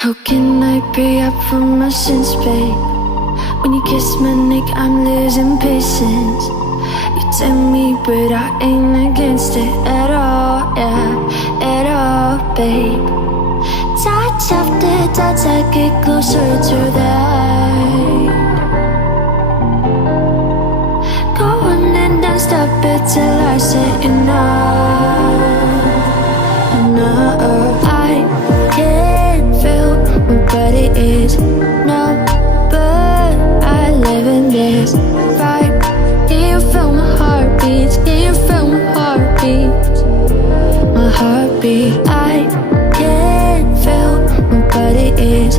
How can I pay up for my sins, babe? When you kiss my neck, I'm losing patience. You tell me, but I ain't against it at all, yeah, at all, babe. Touch after touch, I get closer to that. Go on and don't stop it till I say enough, enough. I can't feel my body is numb, but I live in this vibe. Can you feel my heartbeats? Can you feel my heartbeats? My heartbeat. I can't feel my body is